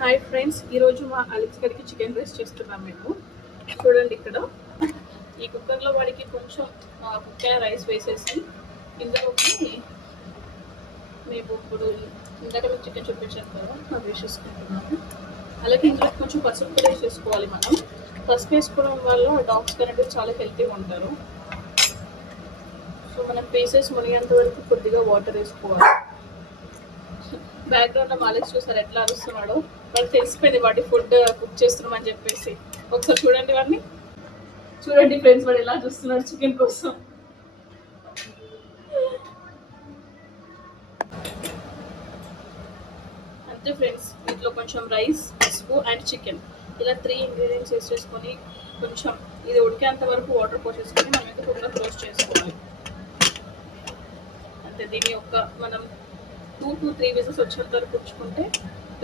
Hi friends, ఈరోజు మా Alex గారికి చికెన్ రైస్ చేస్తున్నాం మేము. చూడండి ఇక్కడ ఈ కుక్కర్లో వాడికి కొంచెం కుక్క రైస్ వేసేసి ఇందులోకి మేము ఇప్పుడు ఇందాక మీకు చికెన్ చూపించాను కదా, అది వేసేసుకుంటున్నాము. అలాగే ఇందులో కొంచెం పసుపు కూడా వేసేసుకోవాలి. మనం పసుపు వేసుకోవడం వల్ల డాగ్స్ అనేవి చాలా హెల్తీగా ఉంటారు. సో మనం పీసెస్ మునిగేంత వరకు కొద్దిగా వాటర్ వేసుకోవాలి. బ్యాక్గ్రౌండ్ లో మాలిక్ చూసారు ఎట్లా అరుస్తున్నాడో, వాళ్ళు తెలిసిపోయింది వాటి ఫుడ్ కుక్ చేస్తున్నామని చెప్పేసి. ఒకసారి చూడండి వాడిని, చూడండి ఫ్రెండ్స్, వాడు ఎలా చూస్తున్నాడు చికెన్ కోసం. అంతే ఫ్రెండ్స్, ఇంట్లో కొంచెం రైస్, పసుపు అండ్ చికెన్, ఇలా 3 ఇంగ్రీడియంట్స్ వేసేసుకొని కొంచెం ఇది ఉడికేంత వరకు వాటర్ పోసేసుకొని మనం అయితే కుక్కర్ క్లోజ్ చేసుకోవాలి. అంటే దీన్ని ఒక మనం 2 to 3 విజిల్స్ వచ్చేంత వరకు ఉంచుకుంటే